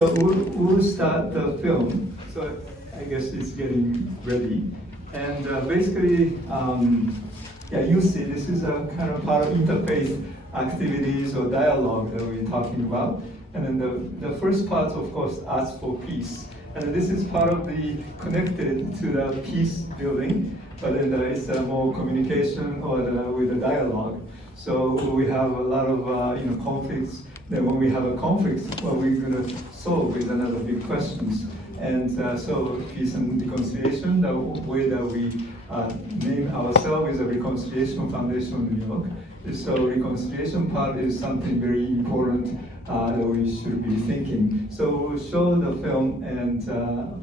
So we'll start the film. So I guess it's getting ready. And basically, yeah, you see this is a kind of part of interface activities or dialogue that we're talking about. And then the first part, of course, asks for peace. And this is part of the connected to the peace building, but then it's more communication or with the dialogue. So we have a lot of conflicts. Then when we have a conflict, what we're going to solve is another big questions. And so peace and reconciliation, the way that we name ourselves is a Reconciliation Foundation of New York. So reconciliation part is something very important that we should be thinking. So we'll show the film, and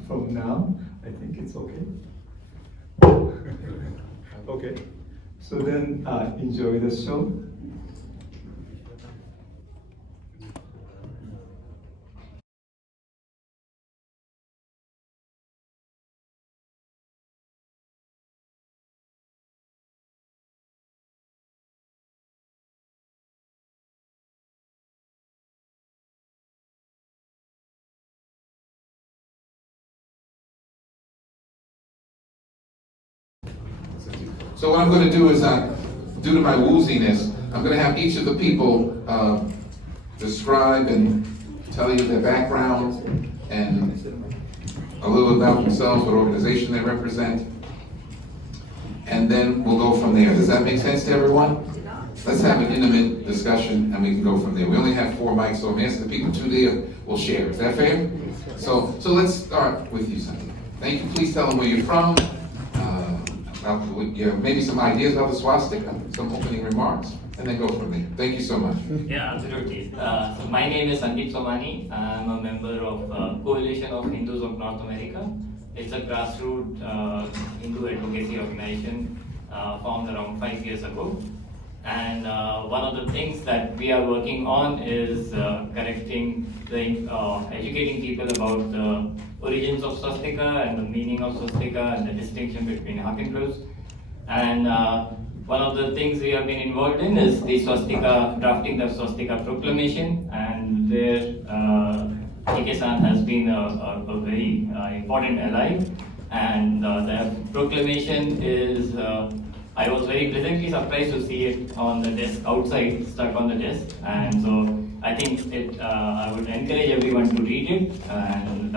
from now, I think it's okay. Okay. So then enjoy the show. So what I'm going to do is, due to my wooziness, I'm going to have each of the people describe and tell you their background and a little about themselves, what organization they represent, and then we'll go from there. Does that make sense to everyone? Let's have an intimate discussion and we can go from there. We only have 4 mics, so I'm asking the people 2 there will share. Is that fair? So let's start with you, Sandy. Thank you. Please tell them where you're from. Maybe some ideas about the swastika, some opening remarks, and then go from there. Thank you so much. Yeah, absolutely. So my name is Sandeep Somani. I'm a member of Coalition of Hindus of North America. It's a grassroots Hindu advocacy organization formed around 5 years ago. And one of the things that we are working on is educating people about the origins of swastika and the meaning of swastika and the distinction between hug and close. And one of the things we have been involved in is the swastika, drafting the swastika proclamation, and where TK-san has been a very important ally. And the proclamation is, I was very pleasantly surprised to see it on the desk outside, stuck on the desk. And so I think I would encourage everyone to read it, and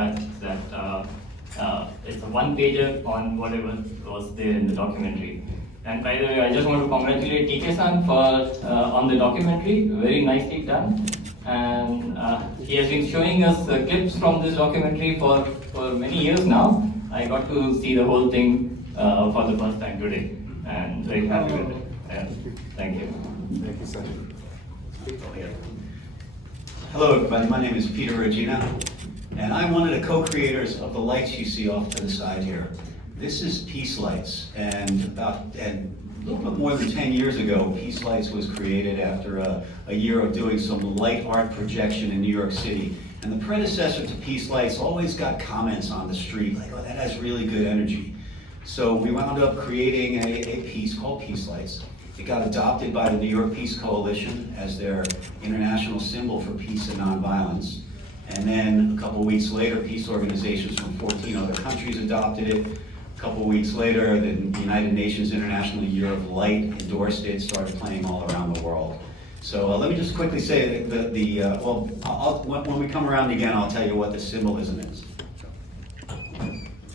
it's a one-pager on whatever was there in the documentary. And by the way, I just want to congratulate TK-san for on the documentary, very nicely done. And he has been showing us clips from this documentary for many years now. I got to see the whole thing for the first time today, and very happy with it. Yeah. Thank you. Thank you, sir. Hello everybody, my name is Peter Regina, and I'm one of the co-creators of the lights you see off to the side here. This is Peace Lights, and a little bit more than 10 years ago, Peace Lights was created after a year of doing some light art projection in New York City. And the predecessor to Peace Lights always got comments on the street like, oh, that has really good energy. So we wound up creating a piece called Peace Lights. It got adopted by the New York Peace Coalition as their international symbol for peace and nonviolence. And then a couple weeks later, peace organizations from 14 other countries adopted it. A couple weeks later, the United Nations International Year of Light endorsed it, started playing all around the world. So let me just quickly say that when we come around again, I'll tell you what the symbolism is.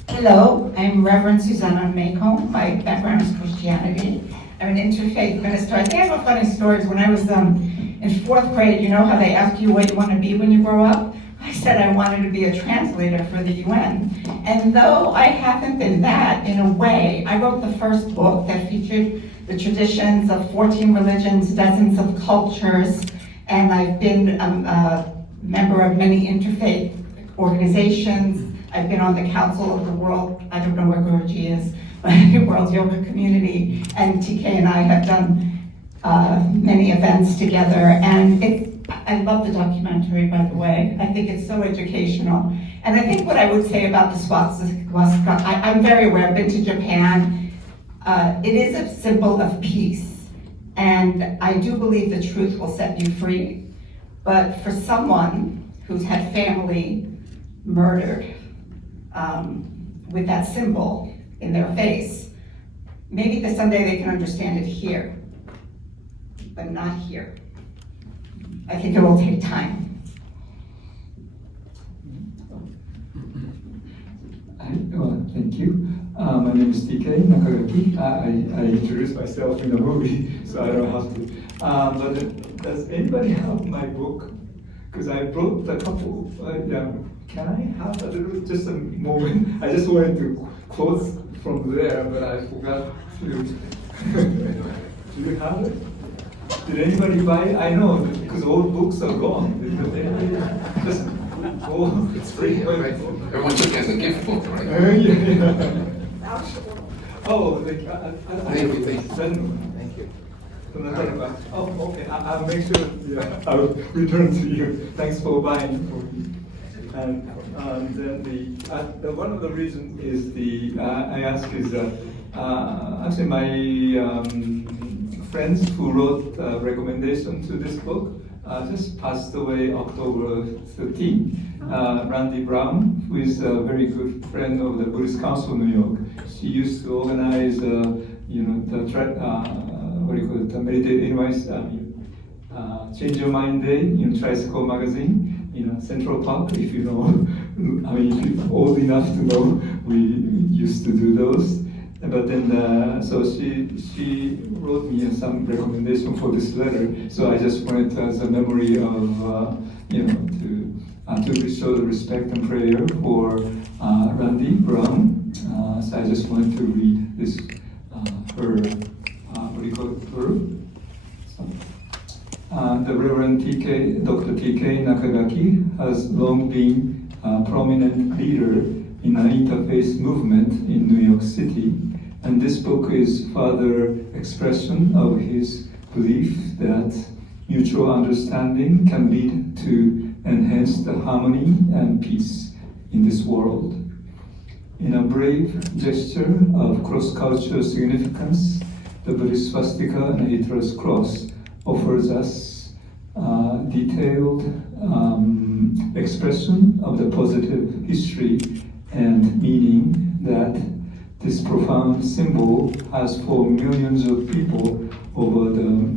Hello, I'm Reverend Susanna Mako. My background is Christianity. I'm an interfaith minister. I think I have a funny story. When I was in 4th grade, you know how they ask you what you want to be when you grow up? I said I wanted to be a translator for the UN. And though I haven't been that, in a way, I wrote the first book that featured the traditions of 14 religions, dozens of cultures, and I've been a member of many interfaith organizations. I've been on the Council of the World, I don't know where Guruji is, World Yoga Community, and TK and I have done many events together, and I love the documentary, by the way. I think it's so educational. And I think what I would say about the swastika, I'm very aware, I've been to Japan. It is a symbol of peace, and I do believe the truth will set you free. But for someone who's had family murdered with that symbol in their face. Maybe that someday they can understand it here, but not here. I think it will take time. Thank you. My name is TK Nakagaki. I introduced myself in the movie, so I don't have to. But does anybody have my book? Because I brought a couple. Can I have a little, just a moment? I just wanted to quote from there, but I forgot to. Do you have it? Did anybody buy it? I know, because all books are gone. Did anybody just go? It's free, right? Everyone took it as a gift book, right? Yeah. Oh, Thank you. Oh, okay. I'll make sure. Yeah, I'll return to you. Thanks for buying for me. And then the one of the reasons is I ask is actually my friends who wrote a recommendation to this book just passed away October 13. Randy Brown, who is a very good friend of the Buddhist Council of New York. She used to organize, the the meditate advice, Change Your Mind Day, Tricycle Magazine, Central Park. If you know, I mean, if you're old enough to know, we used to do those. But then, so she wrote me some recommendation for this letter. So I just wanted to, as a memory of, to show the respect and prayer for Randy Brown. So I just wanted to read this, her, the Reverend Dr. TK Nakagaki has long been a prominent leader in an interfaith movement in New York City. And this book is further expression of his belief that mutual understanding can lead to enhance the harmony and peace in this world. In a brave gesture of cross-cultural significance, the Buddhist swastika and Hitler's cross offers us detailed expression of the positive history and meaning that this profound symbol has for millions of people over the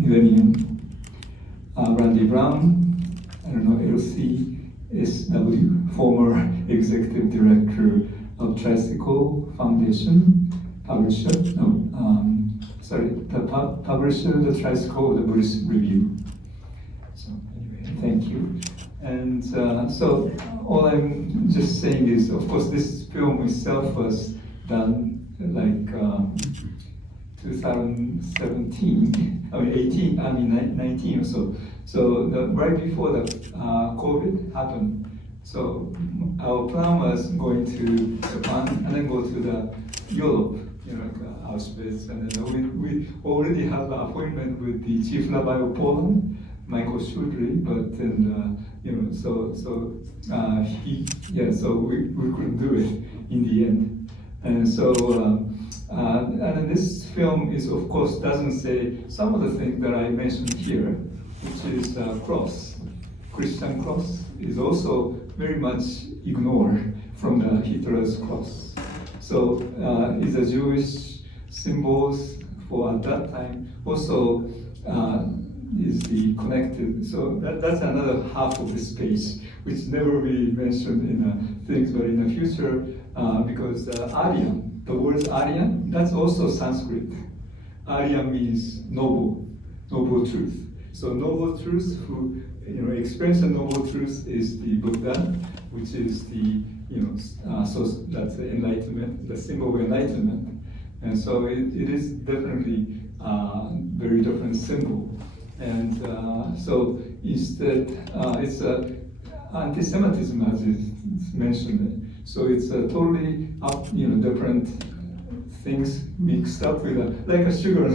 millennium. Randy Brown, LCSW, former executive director of Tricycle Foundation, publisher, the Tricycle, the Buddhist Review. So anyway, thank you. And so all I'm just saying is, of course, this film itself was done like 2017, 19 or so. So right before the COVID happened. So our plan was going to Japan and then go to the Europe, Auschwitz, and then we already have an appointment with the Chief Rabbi of Poland, Michael Shudry, but then so we couldn't do it in the end, and so and this film is, of course, doesn't say some of the things that I mentioned here, which is cross, Christian cross is also very much ignored from the Hitler's cross. So it's a Jewish symbols for at that time also is the connected. So that's another half of this page, which never really mentioned in things, but in the future, because Aryan, the word Aryan, that's also Sanskrit. Aryan means noble truth. So noble truth, who experience the noble truth is the Buddha, which is the so that's the enlightenment, the symbol of enlightenment, and so it is definitely very different symbol. And so instead, it's anti-Semitism, as it's mentioned. So it's totally different things mixed up with like a sugar.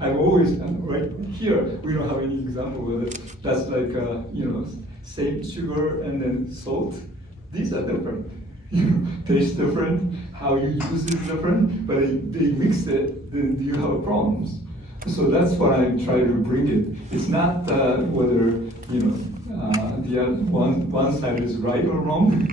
I'm always right here. We don't have any example of it. That's like same sugar and then salt. These are different. Taste different. How you use it is different. But they mix it, then you have problems. So that's what I try to bring it. It's not whether one side is right or wrong.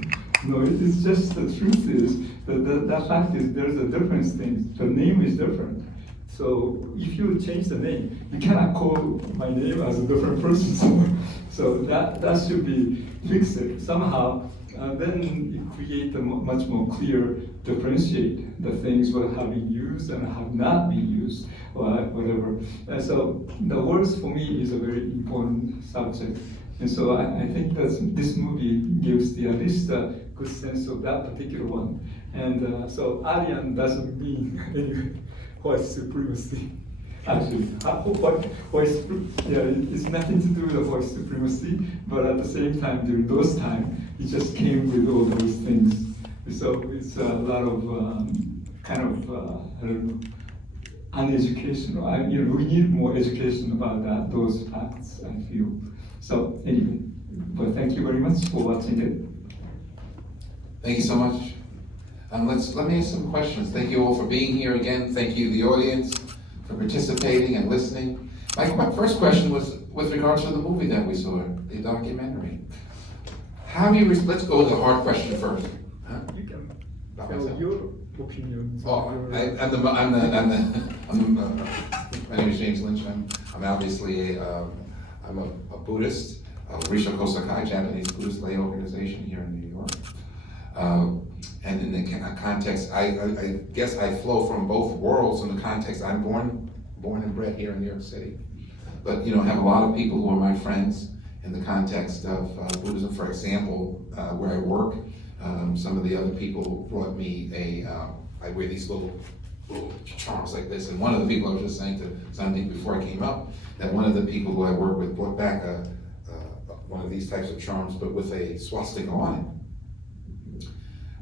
No, it's just the truth is the fact is there's a difference thing. The name is different. So if you change the name, you cannot call my name as a different person. So that should be fixed somehow. Then you create a much more clear differentiate the things that have been used and have not been used or whatever. So the words for me is a very important subject. And so I think that this movie gives at least a good sense of that particular one. And so Aryan doesn't mean any white supremacy. Actually, it's nothing to do with the white supremacy, but at the same time, during those times, it just came with all those things. So it's a lot of I don't know, uneducational. We need more education about those facts, I feel. So anyway, but thank you very much for watching it. Thank you so much. Let me ask some questions. Thank you all for being here again. Thank you, the audience, for participating and listening. My first question was with regards to the movie that we saw, the documentary. How do you, let's go with the hard question first. Huh? You can tell your opinions. Oh, my name is James Lynch. I'm obviously I'm a Buddhist, Risha Kosakai, Japanese Buddhist lay organization here in New York. And in the context, I guess I flow from both worlds in the context. I'm born and bred here in New York City, but have a lot of people who are my friends in the context of Buddhism. For example, where I work, some of the other people brought me I wear these little charms like this, and one of the people I was just saying to Sandeep before I came up, that one of the people who I work with brought back one of these types of charms, but with a swastika on it.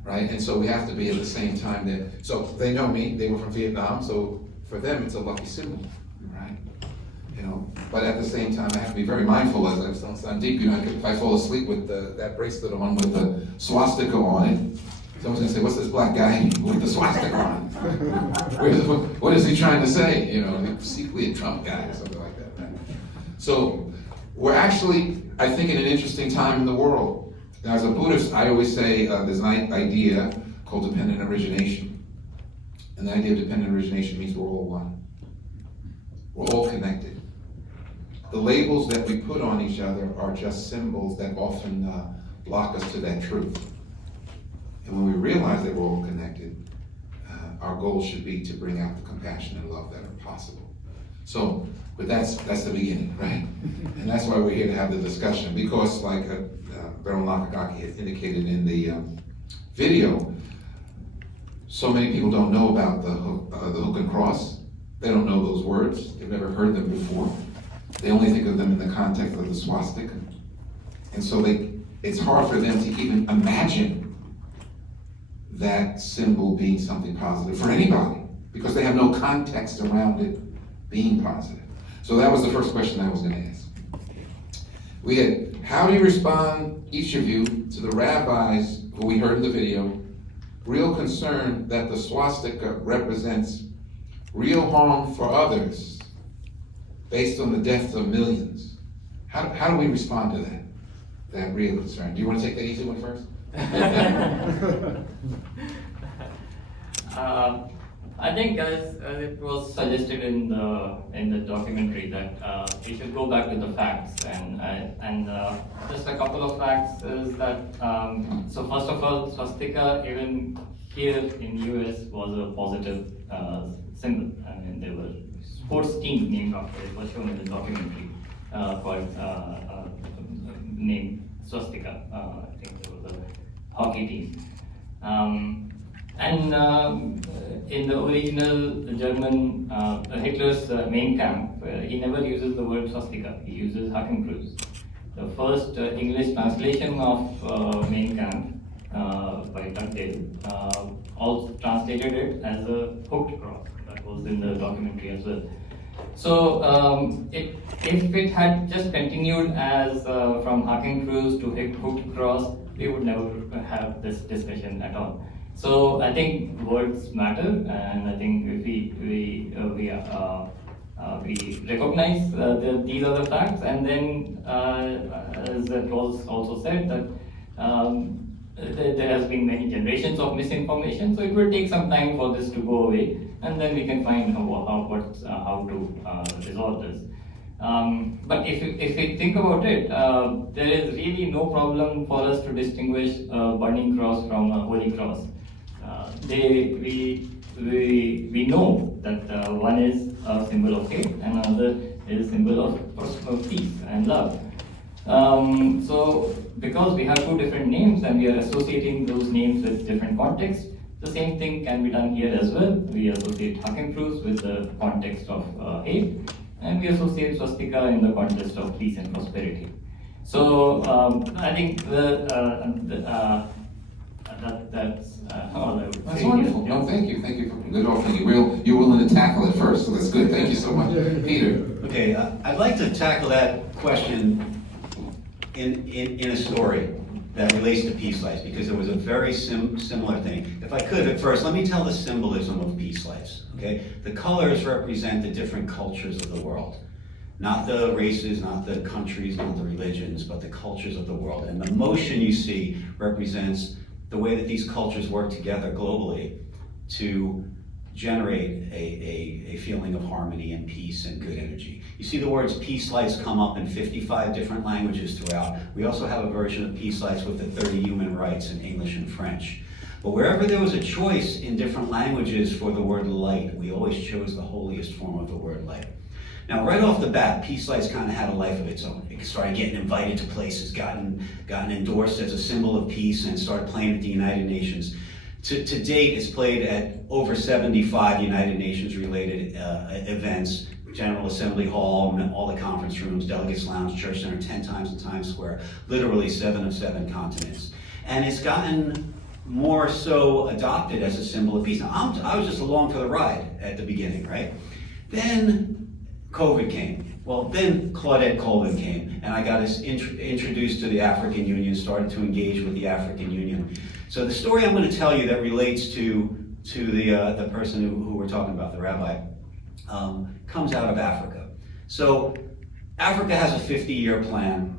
Right, and so we have to be at the same time there. So they know me, they were from Vietnam, so for them it's a lucky symbol, right? But at the same time I have to be very mindful, as I was telling Sandeep, if I fall asleep with that bracelet on with the swastika on it, someone's gonna say, what's this black guy with the swastika on? What is he trying to say? Secretly a Trump guy or something like that, right? So we're actually, I think, in an interesting time in the world. Now, as a Buddhist, I always say there's an idea called dependent origination. And the idea of dependent origination means we're all one. We're all connected. The labels that we put on each other are just symbols that often block us to that truth. And when we realize that we're all connected, our goal should be to bring out the compassion and love that are possible. So, but that's the beginning, right? And that's why we're here to have the discussion, because like Baron Nakagaki had indicated in the video, so many people don't know about the hook and cross. They don't know those words. They've never heard them before. They only think of them in the context of the swastika. And so it's hard for them to even imagine that symbol being something positive for anybody, because they have no context around it being positive. So that was the first question I was going to ask. We had, how do you respond, each of you, to the rabbis who we heard in the video, real concern that the swastika represents real harm for others based on the deaths of millions? How do we respond to that real concern? Do you want to take the easy one first? I think as it was suggested in the documentary that we should go back to the facts, and just a couple of facts is that so first of all, swastika even here in US was a positive symbol. I mean, there were sports teams named after it, was shown in the documentary called named swastika. I think there was a hockey team. And in the original German, Hitler's main camp, he never uses the word swastika, he uses Hakenkreuz. The first English translation of main camp by Dugdale also translated it as a hooked cross. That was in the documentary as well. So if it had just continued as from Hakenkreuz to hooked cross, we would never have this discussion at all. So I think words matter, and I think if we we recognize these are the facts, and then as it was also said that there has been many generations of misinformation, so it will take some time for this to go away, and then we can find how to resolve this. But if we think about it, there is really no problem for us to distinguish a burning cross from a holy cross. We know that one is a symbol of hate and another is a symbol of peace and love. So because we have two different names and we are associating those names with different contexts, the same thing can be done here as well. We associate Hakim Cruz with the context of hate, and we associate swastika in the context of peace and prosperity. So I think that's all I would say. That's wonderful. Yeah. No, thank you for good opening. You're willing to tackle it first, so that's good. Thank you so much. Peter. Okay, I'd like to tackle that question in a story that relates to peace lights, because there was a very similar thing. If I could, at first, let me tell the symbolism of peace lights, okay? The colors represent the different cultures of the world. Not the races, not the countries, not the religions, but the cultures of the world. And the motion you see represents the way that these cultures work together globally to generate a feeling of harmony and peace and good energy. You see the words peace lights come up in 55 different languages throughout. We also have a version of peace lights with the 30 human rights in English and French. But wherever there was a choice in different languages for the word light, we always chose the holiest form of the word light. Now, right off the bat, peace lights kind of had a life of its own. It started getting invited to places, gotten endorsed as a symbol of peace, and started playing at the United Nations. To date, it's played at over 75 United Nations related events, General Assembly Hall, all the conference rooms, Delegates Lounge, Church Center, 10 times in Times Square, literally 7 of 7 continents. And it's gotten more so adopted as a symbol of peace. Now, I was just along for the ride at the beginning, right? Then COVID came. Well, then Claudette Colvin came, and I got us introduced to the African Union, started to engage with the African Union. So the story I'm going to tell you that relates to the person who we're talking about, the rabbi, comes out of Africa. So Africa has a 50-year plan,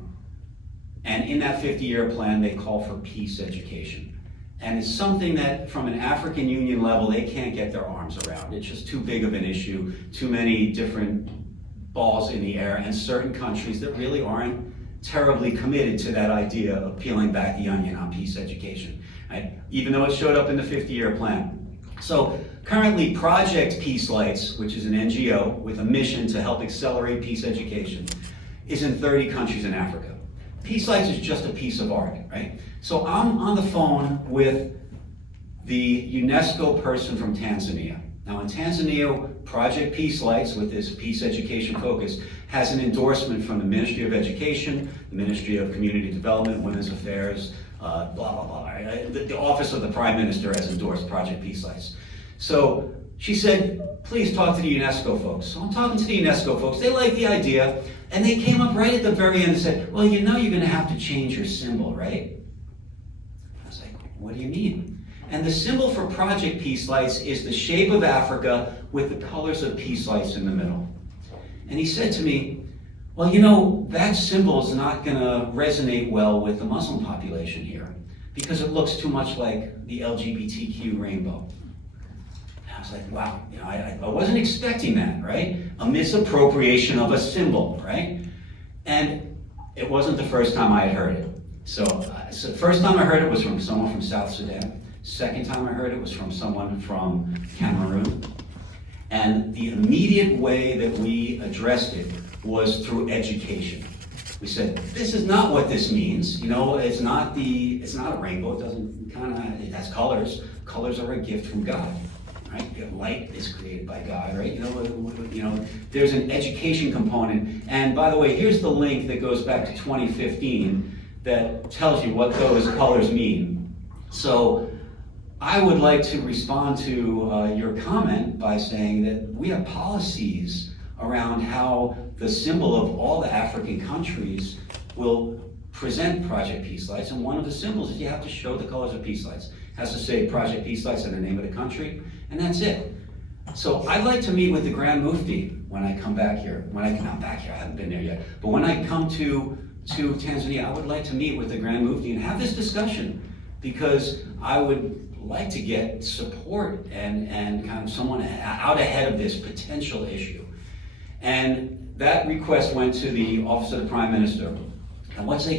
and in that 50-year plan, they call for peace education. And it's something that, from an African Union level, they can't get their arms around. It's just too big of an issue, too many different balls in the air, and certain countries that really aren't terribly committed to that idea of peeling back the onion on peace education, right? Even though it showed up in the 50-year plan. So currently, Project Peace Lights, which is an NGO with a mission to help accelerate peace education, is in 30 countries in Africa. Peace Lights is just a piece of art, right? So I'm on the phone with the UNESCO person from Tanzania. Now in Tanzania, Project Peace Lights, with this peace education focus, has an endorsement from the Ministry of Education, the Ministry of Community Development, Women's Affairs, blah, blah, blah. Right? The Office of the Prime Minister has endorsed Project Peace Lights. So she said, please talk to the UNESCO folks. So I'm talking to the UNESCO folks. They like the idea, and they came up right at the very end and said, well, you know you're going to have to change your symbol, right? I was like, what do you mean? And the symbol for Project Peace Lights is the shape of Africa with the colors of peace lights in the middle. And he said to me, well, you know, that symbol is not going to resonate well with the Muslim population here because it looks too much like the LGBTQ rainbow. And I was like, wow, you know, I wasn't expecting that, right? A misappropriation of a symbol, right? And it wasn't the first time I had heard it. So the first time I heard it was from someone from South Sudan. Second time I heard it was from someone from Cameroon. And the immediate way that we addressed it was through education. We said, this is not what this means. You know, it's not a rainbow. It doesn't it has colors. Colors are a gift from God, right? Light is created by God, right? You know, there's an education component. And by the way, here's the link that goes back to 2015 that tells you what those colors mean. So I would like to respond to your comment by saying that we have policies around how the symbol of all the African countries will present Project Peace Lights, and one of the symbols is you have to show the colors of peace lights. It has to say Project Peace Lights and the name of the country, and that's it. So I'd like to meet with the Grand Mufti when I come back here. Not back here, I haven't been there yet. But when I come to Tanzania, I would like to meet with the Grand Mufti and have this discussion, because I would like to get support and kind of someone out ahead of this potential issue. And that request went to the Office of the Prime Minister. And what they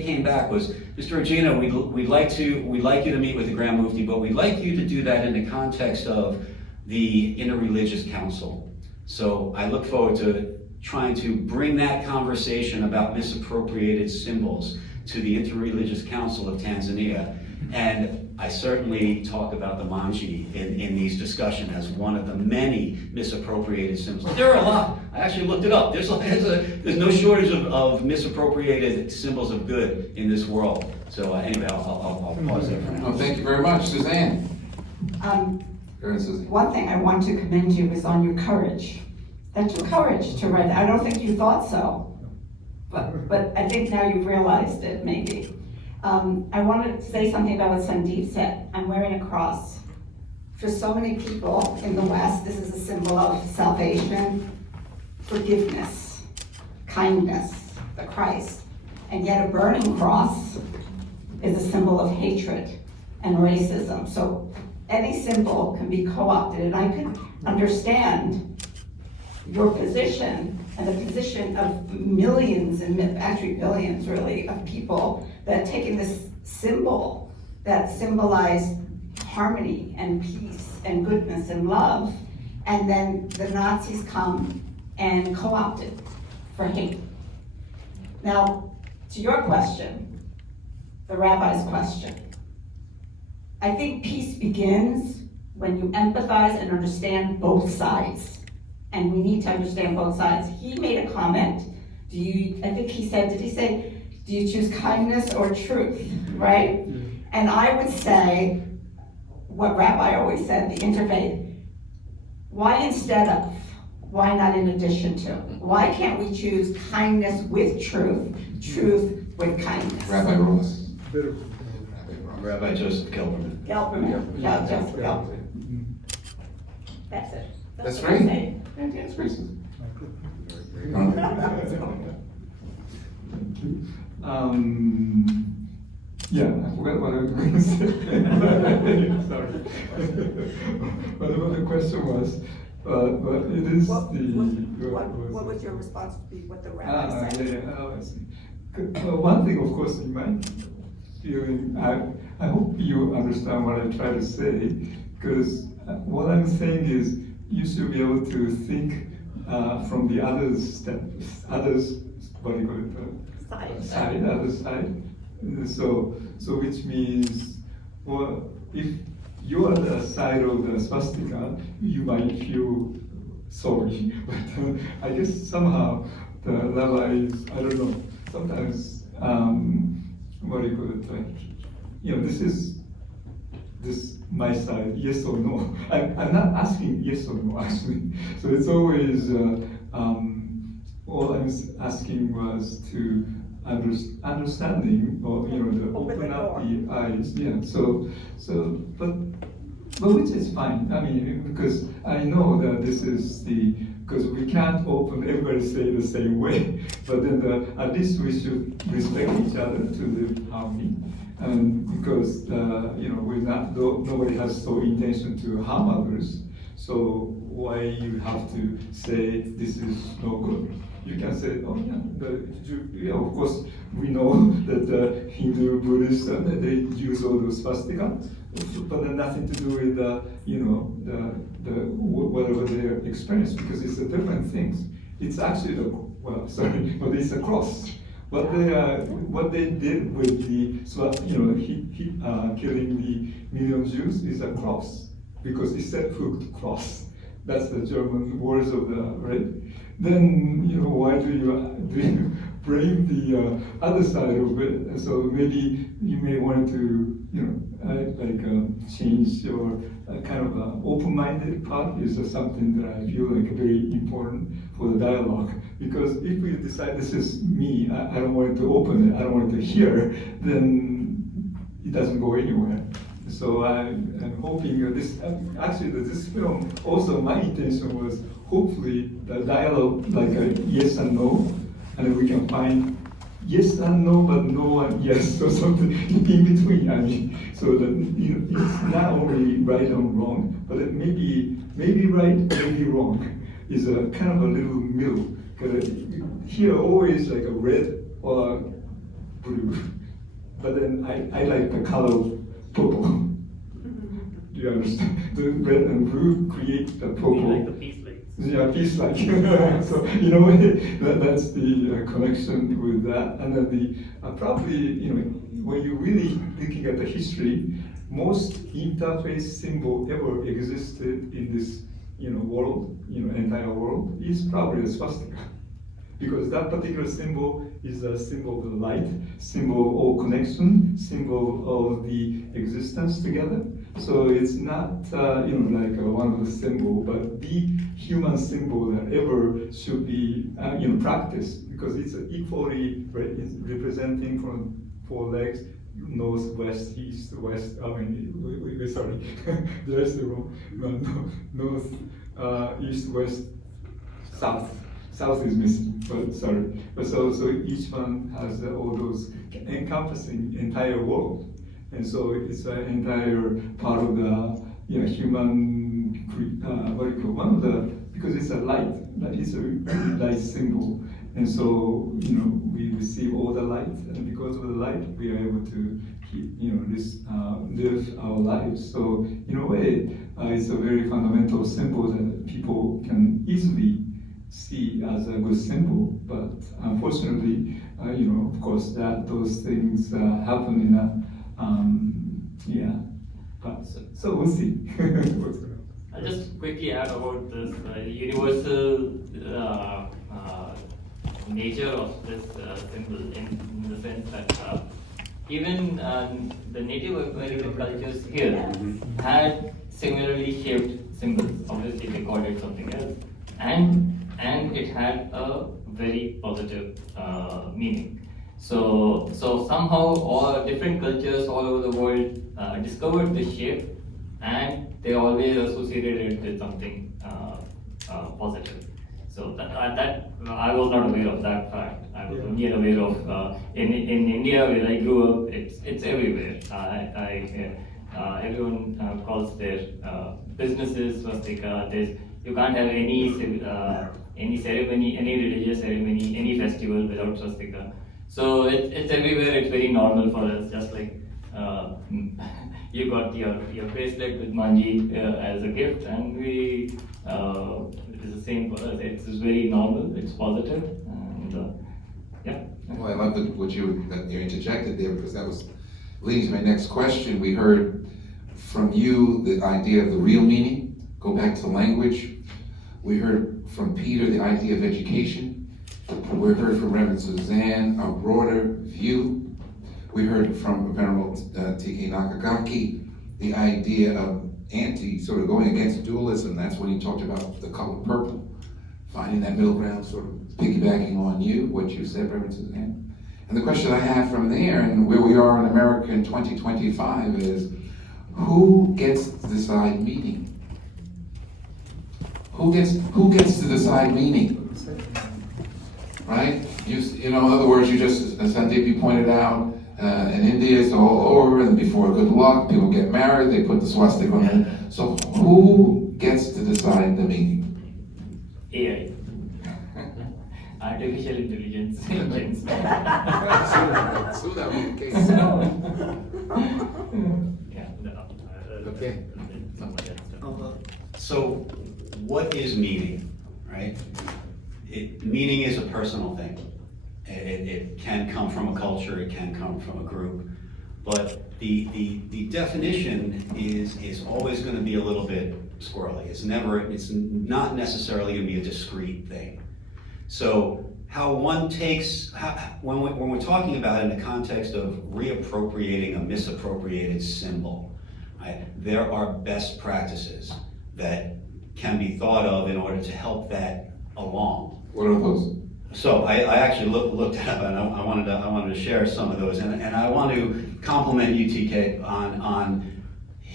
came back was, Mr. Regina, we'd like you to meet with the Grand Mufti, but we'd like you to do that in the context of the Interreligious Council. So I look forward to trying to bring that conversation about misappropriated symbols to the Interreligious Council of Tanzania. And I certainly talk about the manji in these discussions as one of the many misappropriated symbols. There are a lot. I actually looked it up. There's no shortage of misappropriated symbols of good in this world. So anyway, I'll pause there for now. Well, thank you very much, Suzanne. Susan. One thing I want to commend you is on your courage. That's your courage to write. I don't think you thought so, but I think now you've realized it, maybe. I want to say something about what Sandeep said. I'm wearing a cross. For so many people in the West, this is a symbol of salvation, forgiveness, kindness, the Christ. And yet a burning cross is a symbol of hatred and racism. So any symbol can be co-opted, and I can understand your position and the position of millions, and actually billions really, of people that have taken this symbol that symbolized harmony and peace and goodness and love, and then the Nazis come and co-opt it for hate. Now, to your question, the rabbi's question, I think peace begins when you empathize and understand both sides. And we need to understand both sides. He made a comment. I think he said, did he say, do you choose kindness or truth, right? And I would say, what Rabbi always said, the interfaith, why instead of? Why not in addition to? Why can't we choose kindness with truth, truth with kindness? Rabbi Ross. Rabbi Joseph Gelberman. Yeah, Joseph Gelberman. That's it. That's what I'm great. saying. That's great. Yeah, I forgot what I was going to say. Sorry. Whatever the question was, but it is What would your response be, what the rabbi said? I see. One thing, of course, in my feeling, I hope you understand what I try to say, because what I'm saying is you should be able to think from the other what do you call it? Other side. So which means, well, if you are the side of the swastika, you might feel sorry. But I guess somehow the rabbis, I don't know, sometimes, what do you call it? This is my side, yes or no. I'm not asking yes or no, actually. So it's always, all I'm asking was to understanding, or the open up the eyes. Yeah. But which is fine. I mean, because I know that this is because we can't everybody say the same way. But then at least we should respect each other to live harmony. And because nobody has no intention to harm others. So why you have to say this is no good? You can say, oh yeah, of course we know that the Hindu, Buddhist, they use all those swastika, but then nothing to do with whatever their experience, because it's a different things. It's actually but it's a cross. What they did with killing the million Jews is a cross, because it's a hooked cross. That's the German words of the right. Then why do you blame the other side of it? So maybe you may want to change your kind of open-minded part is something that I feel like very important for the dialogue. Because if we decide this is me, I don't want to open it, I don't want to hear, then it doesn't go anywhere. So I'm hoping this, actually this film, also my intention was hopefully the dialogue like a yes and no, and we can find yes and no, but no and yes, or something in between. I mean, so that it's not only right and wrong, but it may be right, maybe wrong. Is a kind of a little middle. Here always like a red or blue, but then I like the color purple. Do you understand? The red and blue create the purple. Like the peace lights. Yeah, peace like. So that's the connection with that, and then the probably when you're really looking at the history, most interface symbol ever existed in this world, entire world is probably a swastika, because that particular symbol is a symbol of the light, symbol of connection, symbol of the existence together. So it's not like one of the symbol, but the human symbol that ever should be practiced, because it's equally it's representing from 4 legs, north, west, east, west. I mean, sorry, did I say wrong? No, north, east, west, south. South is missing, but sorry. But so each one has all those encompassing entire world, and so it's an entire part of the human what do you call one of the, because it's a light, it's a light symbol, and so we receive all the light, and because of the light we are able to live our lives. So in a way, it's a very fundamental symbol that people can easily see as a good symbol, but unfortunately, of course, that those things happen in a, but so we'll see what's going on. I'll just quickly add about this universal nature of this symbol in the sense that even the Native American cultures here had similarly shaped symbols. Obviously, they called it something else, and it had a very positive meaning. So somehow all different cultures all over the world discovered this shape, and they always associated it with something positive. So that I was not aware of that fact. I was only aware of in India where I grew up. It's everywhere. Everyone calls their businesses swastika. You can't have any ceremony, any religious ceremony, any festival without swastika. So it's everywhere. It's very normal for us. Just like you got your bracelet with Manji as a gift, and it is the same for us. It's very normal. It's positive, and yeah. Well, I love that you interjected there, because that was leading to my next question. We heard from you the idea of the real meaning. Go back to language. We heard from Peter the idea of education. We heard from Reverend Suzanne a broader view. We heard from Venerable T.K. Nakagaki the idea of sort of going against dualism. That's when he talked about the color purple, finding that middle ground, sort of piggybacking on what you said, Reverend Suzanne. And the question I have from there, and where we are in America in 2025, is who gets to decide meaning? Who gets to decide meaning? Right? In other words, you just, as Sandeep, you pointed out, in India it's all over, and before good luck, people get married, they put the swastika on it. So who gets to decide the meaning? AI. Artificial intelligence. Okay. So, what is meaning, right? Meaning is a personal thing. It can come from a culture, it can come from a group, but the definition is always going to be a little bit squirrely. It's not necessarily going to be a discrete thing. So how one takes, when we're talking about it in the context of reappropriating a misappropriated symbol, right, there are best practices that can be thought of in order to help that along. What are those? So I actually looked it up, and I wanted to share some of those, and I want to compliment you, TK, on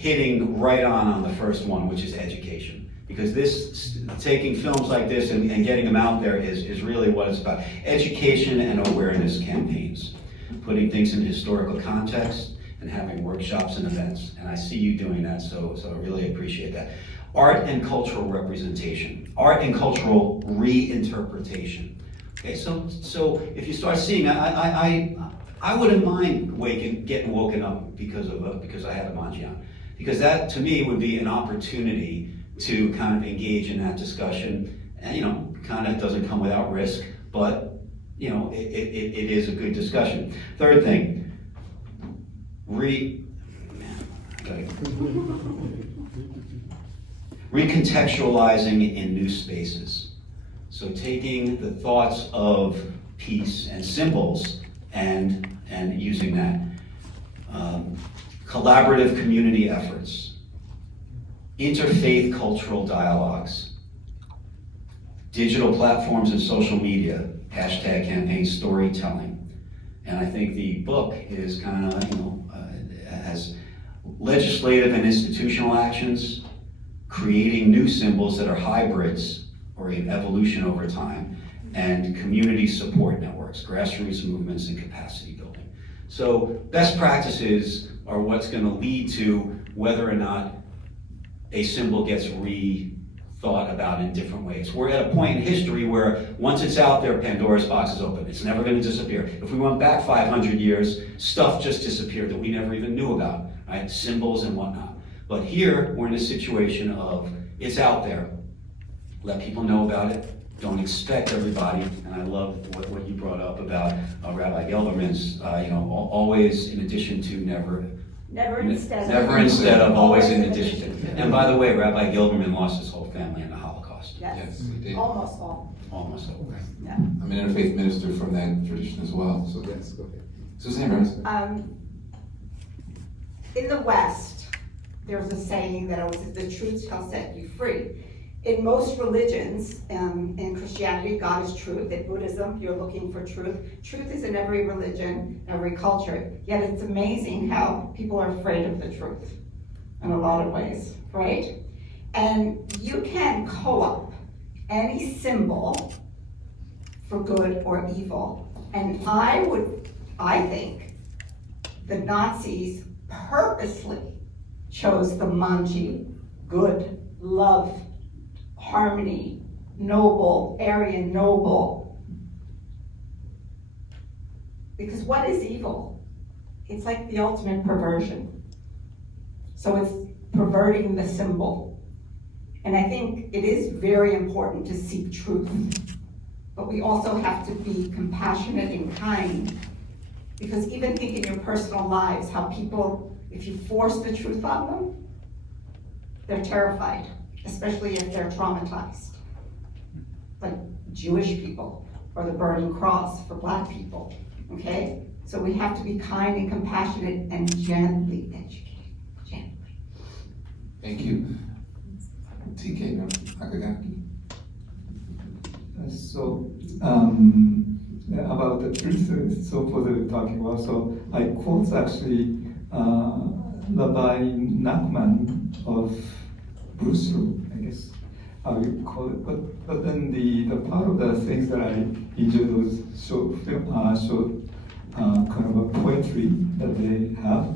hitting right on the first one, which is education. Because taking films like this and getting them out there is really what it's about. Education and awareness campaigns. Putting things in historical context and having workshops and events. And I see you doing that, so I really appreciate that. Art and cultural representation. Art and cultural reinterpretation. Okay, so if you start seeing, I wouldn't mind getting woken up because I have a Manjian. Because that, to me, would be an opportunity to kind of engage in that discussion. And, kind of doesn't come without risk, but, it is a good discussion. Third thing, recontextualizing in new spaces. So taking the thoughts of peace and symbols and using that. Collaborative community efforts. Interfaith cultural dialogues. Digital platforms and social media. Hashtag campaign storytelling. And I think the book is kind of, has legislative and institutional actions, creating new symbols that are hybrids or an evolution over time, and community support networks, grassroots movements, and capacity building. So best practices are what's going to lead to whether or not a symbol gets rethought about in different ways. We're at a point in history where once it's out there, Pandora's box is open. It's never going to disappear. If we went back 500 years, stuff just disappeared that we never even knew about, right? Symbols and whatnot. But here, we're in a situation of, it's out there. Let people know about it. Don't expect everybody, and I love what you brought up about Rabbi Gelberman's, always in addition to never instead of, always in addition to. And by the way, Rabbi Gelberman lost his whole family in the Holocaust. Yes, he did. almost all. Almost all. Right. Yeah. I'm an interfaith minister from that tradition as well, so yes, go ahead. Suzanne Rose. In the West, there's a saying that always says, the truth shall set you free. In most religions, in Christianity, God is truth. In Buddhism, you're looking for truth. Truth is in every religion, every culture. Yet it's amazing how people are afraid of the truth in a lot of ways, right? And you can co-opt any symbol for good or evil. And I think the Nazis purposely chose the manji, good, love, harmony, noble, Aryan noble. Because what is evil? It's like the ultimate perversion. So it's perverting the symbol. And I think it is very important to seek truth. But we also have to be compassionate and kind. Because even think in your personal lives, how people, if you force the truth on them, they're terrified. Especially if they're traumatized, like Jewish people, or the burning cross for Black people, okay? So we have to be kind and compassionate and gently educate, gently. Thank you. TK Akagaki. So, about the truth, so for the talking about, so I quote actually Rabbi Nachman of Brusel, I guess how you call it, but then the part of the things that I enjoy those short kind of a poetry that they have,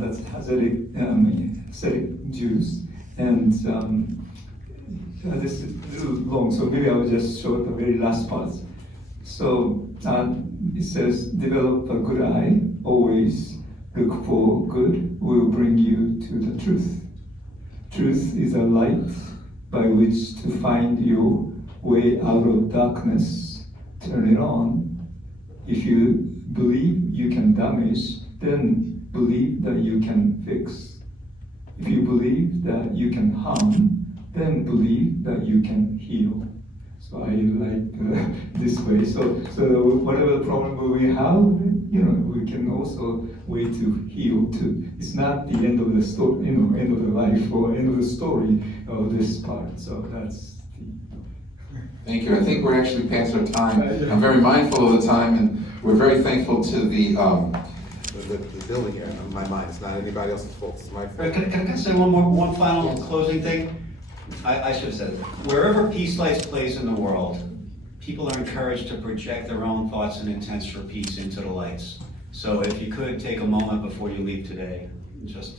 that's Hasidic Jews, and this is a little long, so maybe I will just show the very last part. So it says, develop a good eye, always look for good, will bring you to the truth. Truth is a light by which to find your way out of darkness. Turn it on. If you believe you can damage, then believe that you can fix. If you believe that you can harm, then believe that you can heal. So I like this way. So whatever problem we have, we can also way to heal too. It's not the end of the story, end of the life or end of the story of this part. So that's the. Thank you. I think we're actually past our time. I'm very mindful of the time, and we're very thankful to the the building here in my mind. It's not anybody else's fault, it's my fault. Can I say one final closing thing? I should have said, wherever Peace Lights plays in the world, people are encouraged to project their own thoughts and intents for peace into the lights. So if you could take a moment before you leave today, just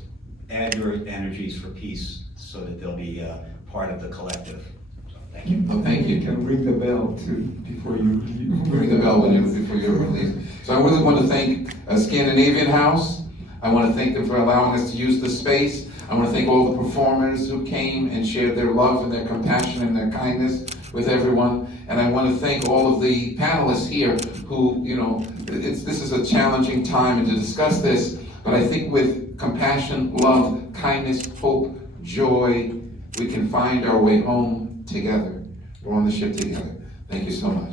add your energies for peace so that they'll be part of the collective. So, thank you. Well, thank You you. can ring the bell too before you leave. Ring the bell before you're released. So I really want to thank Scandinavian House. I want to thank them for allowing us to use the space. I want to thank all the performers who came and shared their love and their compassion and their kindness with everyone. And I want to thank all of the panelists here who, you know, this is a challenging time and to discuss this, but I think with compassion, love, kindness, hope, joy, we can find our way home together. We're on the ship together. Thank you so much.